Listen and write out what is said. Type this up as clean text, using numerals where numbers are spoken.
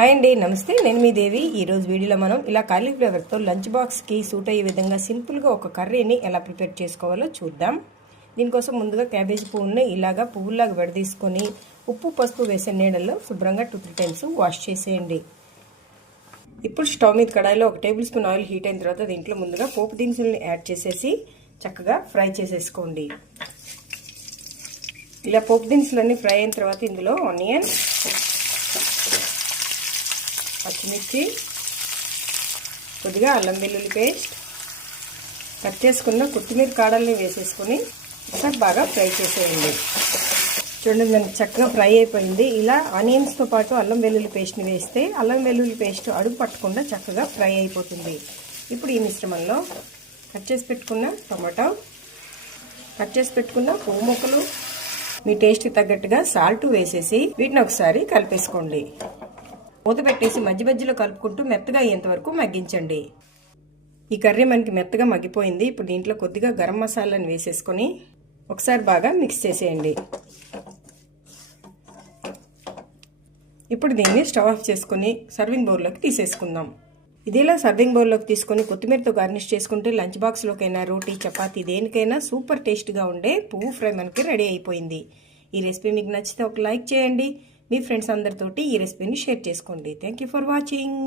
Hi అండి, నమస్తే. నేను మీ దేవి. ఈరోజు వీడియోలో మనం ఇలా కాలీఫ్లవర్తో లంచ్ బాక్స్కి సూట్ అయ్యే విధంగా సింపుల్గా ఒక కర్రీని ఎలా ప్రిపేర్ చేసుకోవాలో చూద్దాం. దీనికోసం ముందుగా క్యాబేజీ పువ్వుని ఇలాగా పువ్వులాగా విడదీసుకొని ఉప్పు పసుపు వేసే నీళ్ళల్లో శుభ్రంగా 2-3 టైమ్స్ వాష్ చేసేయండి. ఇప్పుడు స్టవ్ మీద కడాయిలో 1 టేబుల్ స్పూన్ ఆయిల్ హీట్ అయిన తర్వాత దీంట్లో ముందుగా పోపు దినుసుల్ని యాడ్ చేసేసి చక్కగా ఫ్రై చేసేసుకోండి. ఇలా పోపు దినుసులన్నీ ఫ్రై అయిన తర్వాత ఇందులో ఆనియన్, పచ్చిమిర్చి, కొద్దిగా అల్లం వెల్లుల్లి పేస్ట్, కట్ చేసుకున్న కొత్తిమీర కాడల్ని వేసేసుకొని ఒకసారి బాగా ఫ్రై చేసేయండి. చూడండి, దానికి చక్కగా ఫ్రై అయిపోయింది. ఇలా ఆనియన్స్తో పాటు అల్లం వెల్లుల్లి పేస్ట్ని వేస్తే అల్లం వెల్లుల్లి పేస్ట్ అడుగు పట్టకుండా చక్కగా ఫ్రై అయిపోతుంది. ఇప్పుడు ఈ మిశ్రమంలో కట్ చేసి పెట్టుకున్న టమాటో, కట్ చేసి పెట్టుకున్న పువ్వు ముక్కలు, మీ టేస్ట్కి తగ్గట్టుగా సాల్ట్ వేసేసి వీటిని ఒకసారి కలిపేసుకోండి. మూత పెట్టేసి మధ్య మధ్యలో కలుపుకుంటూ మెత్తగా అయ్యేంత వరకు మగ్గించండి. ఈ కర్రీ మనకి మెత్తగా మగ్గిపోయింది. ఇప్పుడు దీంట్లో కొద్దిగా గరం మసాలాని వేసేసుకొని ఒకసారి బాగా మిక్స్ చేసేయండి. ఇప్పుడు దీన్ని స్టవ్ ఆఫ్ చేసుకొని సర్వింగ్ బౌల్లోకి తీసేసుకుందాం. ఇదేలా సర్వింగ్ బౌల్లోకి తీసుకొని కొత్తిమీరతో గార్నిష్ చేసుకుంటే లంచ్ బాక్స్లోకైనా రోటీ, చపాతీ దేనికైనా సూపర్ టేస్ట్గా ఉండే పువ్వు ఫ్రై మనకి రెడీ అయిపోయింది. ఈ రెసిపీ మీకు నచ్చితే ఒక లైక్ చేయండి. మీ ఫ్రెండ్స్ అందరితోటి ఈ రెసిపీని షేర్ చేసుకోండి. Thank you for watching.